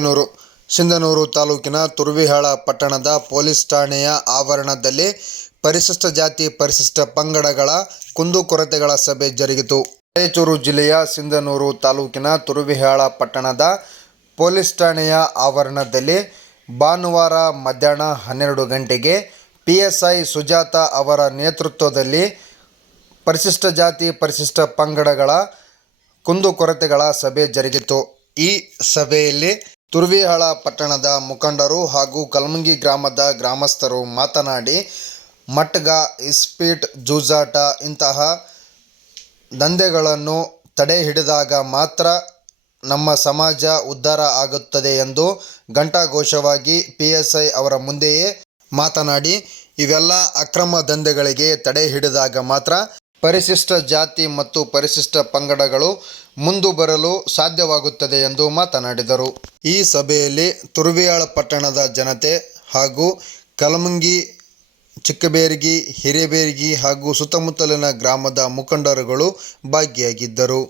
ಸಿಂಧನೂರು ಸಿಂಧನೂರು ತಾಲೂಕಿನ ತುರ್ವಿಹಾಳ ಪಟ್ಟಣದ ಪೊಲೀಸ್ ಠಾಣೆಯ ಆವರಣದಲ್ಲಿ ಪರಿಶಿಷ್ಟ ಜಾತಿ, ಪರಿಶಿಷ್ಟ ಪಂಗಡಗಳ ಕುಂದುಕೊರತೆಗಳ ಸಭೆ ಜರುಗಿತು. ರಾಯಚೂರು ಜಿಲ್ಲೆಯ ಸಿಂಧನೂರು ತಾಲೂಕಿನ ತುರುವಿಹಾಳ ಪಟ್ಟಣದ ಪೊಲೀಸ್ ಠಾಣೆಯ ಆವರಣದಲ್ಲಿ ಭಾನುವಾರ ಮಧ್ಯಾಹ್ನ ಹನ್ನೆರಡು ಗಂಟೆಗೆ ಪಿ ಎಸ್ ಐ ಸುಜಾತ ಅವರ ನೇತೃತ್ವದಲ್ಲಿ ಪರಿಶಿಷ್ಟ ಜಾತಿ, ಪರಿಶಿಷ್ಟ ಪಂಗಡಗಳ ಕುಂದುಕೊರತೆಗಳ ಸಭೆ ಜರುಗಿತು. ಈ ಸಭೆಯಲ್ಲಿ ತುರ್ವಿಹಾಳ ಪಟ್ಟಣದ ಮುಖಂಡರು ಹಾಗೂ ಕಲಮಂಗಿ ಗ್ರಾಮದ ಗ್ರಾಮಸ್ಥರು ಮಾತನಾಡಿ, ಮಟ್ಗ, ಇಸ್ಪೀಟ್, ಜೂಜಾಟ ಇಂತಹ ದಂಧೆಗಳನ್ನು ತಡೆ ಹಿಡಿದಾಗ ಮಾತ್ರ ನಮ್ಮ ಸಮಾಜ ಉದ್ಧಾರ ಆಗುತ್ತದೆ ಎಂದು ಘಂಟಾಘೋಷವಾಗಿ ಪಿ ಎಸ್ ಐ ಅವರ ಮುಂದೆಯೇ ಮಾತನಾಡಿ, ಇವೆಲ್ಲ ಅಕ್ರಮ ದಂಧೆಗಳಿಗೆ ತಡೆ ಹಿಡಿದಾಗ ಮಾತ್ರ ಪರಿಶಿಷ್ಟ ಜಾತಿ ಮತ್ತು ಪರಿಶಿಷ್ಟ ಪಂಗಡಗಳು ಮುಂದು ಬರಲು ಸಾಧ್ಯವಾಗುತ್ತದೆ ಎಂದು ಮಾತನಾಡಿದರು. ಈ ಸಭೆಯಲ್ಲಿ ತುರುವಿಯಾಳ ಪಟ್ಟಣದ ಜನತೆ ಹಾಗೂ ಕಲಮಂಗಿ, ಚಿಕ್ಕಬೇರ್ಗಿ, ಹಿರೇಬೇರ್ಗಿ ಹಾಗೂ ಸುತ್ತಮುತ್ತಲಿನ ಗ್ರಾಮದ ಮುಖಂಡರುಗಳು ಭಾಗಿಯಾಗಿದ್ದರು.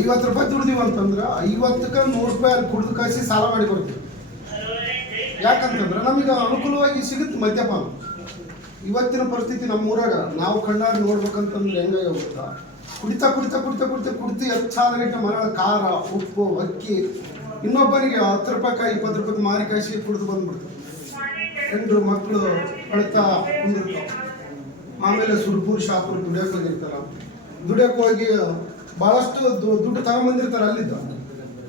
ಐವತ್ತು ರೂಪಾಯಿ ದುಡ್ದಿವಿ ಅಂತಂದ್ರ ಐವತ್ತಕ್ಕೆ ನೂರು ರೂಪಾಯಿ ಕುಡ್ದು ಸಾಲ ಮಾಡಿ ಕೊಡ್ತೀವಿ ಯಾಕಂತಂದ್ರೆ ನಮಗೆ ಅನುಕೂಲವಾಗಿ ಸಿಗುತ್ತೆ ಮದ್ಯಪಾನ. ಇವತ್ತಿನ ಪರಿಸ್ಥಿತಿ ನಮ್ಮ ಊರಾಗ ನಾವು ಕಣ್ಣಾಗಿ ನೋಡ್ಬೇಕಂತಂದ್ರೆ ಹೆಂಗಾಗಿ ಹೋಗುತ್ತಾ ಕುಡಿತಾ ಕುಡಿತಾ ಕುಡಿತಾ ಕುಡಿತಾ, ಕುಡಿತು ಹೆಚ್ಚಾದಗಟ್ಟೆ ಮರ ಖಾರ, ಉಪ್ಪು, ಅಕ್ಕಿ ಇನ್ನೊಬ್ಬರಿಗೆ ಹತ್ತು ರೂಪಾಯಿ ಇಪ್ಪತ್ತು ರೂಪಾಯಿ ಮಾರಿ ಕಾಯಿಸಿ ಕುಡಿದು ಬಂದ್ಬಿಡ್ತಾರೆ ಹೆಂಡ್ರು ಮಕ್ಕಳು ಅಳ್ತಾ ಕುಂದಿರ್ತಾವೆ. ಆಮೇಲೆ ಸುರ್ಪುರ್ ಶಾಪುರ್ ದುಡಿಯೋಕೆ ಹೋಗಿರ್ತಾರ. ದುಡಿಯೋಕೆ ಹೋಗಿ ಭಾಳಷ್ಟು ದುಡ್ಡು ತಗೊಂಬಂದಿರ್ತಾರೆ ಅಲ್ಲಿದ್ದ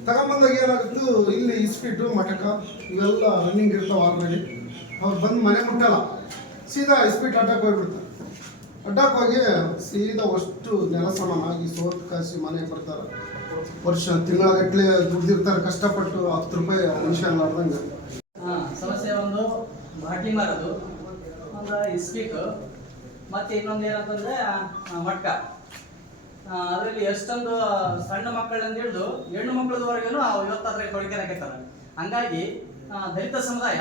ತಗೊಂಬಂದಾಗ ಏನಾಗುತ್ತೆ? ಇಲ್ಲಿ ಇಸ್ಪೀಟು ಮಟಕ ಇವೆಲ್ಲ ರನ್ನಿಂಗ್ ಇರ್ತಾವ ಆಲ್ರೆಡಿ ಅವ್ರು ಬಂದು ಮನೆ ಮುಟ್ಟಲ್ಲ. ಸೀದಾ ಸ್ಪೀಡ್ ಅಡ್ಡಕ್ಕೆ ಹೋಗ್ಬಿಡ್ತಾರೆ. ಅಡ್ಡಕ್ಕೆ ಹೋಗಿ ಸೀದಾ ಅಷ್ಟು ನೆಲ ಸಮಾನಾಗಿ ಸೋತ್ ಕಾಸಿ ಮನೆಗೆ ಬರ್ತಾರೆ. ವರ್ಷ ತಿಂಗಳಗಟ್ಟಲೆ ದುಡ್ದಿರ್ತಾರೆ, ಕಷ್ಟಪಟ್ಟು ಹತ್ತು ರೂಪಾಯಿ ಮನುಷ್ಯ ಅಲ್ಲಾರ್ದಂಗೆ ಸಮಸ್ಯೆ ಒಂದು ಬಾಟಿ ಮಾರೋದು, ಒಂದು ಇಸ್ಪೀಕ್ ಮತ್ತೆ ಇನ್ನೊಂದು ಏನಂತಂದ್ರೆ ಮಟ್ಕ. ಅದರಲ್ಲಿ ಎಷ್ಟೊಂದು ಸಣ್ಣ ಮಕ್ಕಳಿಂದ ಹಿಡಿದು, ಹೆಣ್ಣು ಮಕ್ಕಳದವರೆಗೂ ಇವತ್ತು ಅದ್ರಾಗ ತೊಡಗಿರಾಕತ್ತಾರ ಹಂಗಾಗಿ ದಲಿತ ಸಮುದಾಯ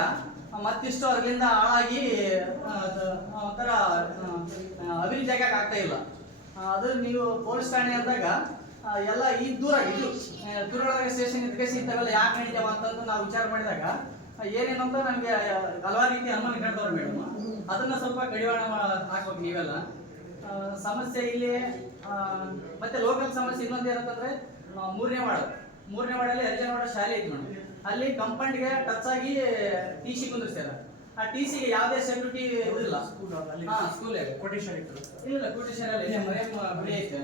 ಮತ್ತಿಷ್ಟು ಅದರಿಂದ ಹಾಳಾಗಿ ಒಂಥರ ಆ, ಅಭಿವೃದ್ಧಿ ಆಗಕ್ಕೆ ಆಗ್ತಾ ಇಲ್ಲ. ಅದು ನೀವು ಪೊಲೀಸ್ ಠಾಣೆ ಅಂದಾಗ ಎಲ್ಲ ಈ ದೂರ ಇದು ತುರುಳಗ ಸ್ಟೇಷನ್ ಇದ್ಕೇಸಿ ಇಂಥವೆಲ್ಲ ಯಾಕೆ ನಡೀತಾವ ಅಂತಂದು ನಾವು ವಿಚಾರ ಮಾಡಿದಾಗ ಏನೇನಂತ ನಮಗೆ ಹಲವಾರು ರೀತಿ ಅನುಮಾನ ಕೇಳ್ದವ್ರು ಮೇಡಮ್. ಅದನ್ನ ಸ್ವಲ್ಪ ಕಡಿವಾಣ ಹಾಕ್ಬೇಕು ನೀವೆಲ್ಲ. ಸಮಸ್ಯೆ ಇಲ್ಲಿ ಮತ್ತೆ ಲೋಕಲ್ ಸಮಸ್ಯೆ ಇನ್ನೊಂದು ಏನಂತಂದ್ರೆ ಮೂರನೇ ವಾರ್ಡ್. ಮೂರನೇ ವಾರ್ಡಲ್ಲಿ ಹರಿಜನವಾಡ ಶಾಲೆ ಐತಿ ಮೇಡಮ್. ಅಲ್ಲಿ ಕಂಪೌಂಡ್ಗೆ ಟಚ್ ಆಗಿ ಟಿ ಸಿ ಕುಂದಿರ್ಸ್ಯಾರ. ಆ ಟಿ ಸಿಗೆ ಯಾವುದೇ ಸೆಕ್ಯೂರಿಟಿ ಇದಿಲ್ಲ ಹಾ ಸ್ಕೂಲ್ ಕೊಟೇಶನ್ ಇಲ್ಲ ಇಲ್ಲ ಅಲ್ಲಿ ಬಿಳಿ ಐತೆ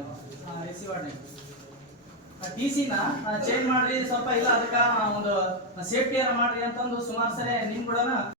ಎಸ್ ಸಿ ವಾರ್ಡ್ ಟಿ ಸಿನ ಚೇಂಜ್ ಮಾಡ್ರಿ ಸ್ವಲ್ಪ ಇಲ್ಲ ಅದಕ್ಕೆ ಒಂದು ಸೇಫ್ಟಿ ಮಾಡ್ರಿ ಅಂತಂದು ಸುಮಾರು ಸರಿ ನಿಮ್ ಕೂಡ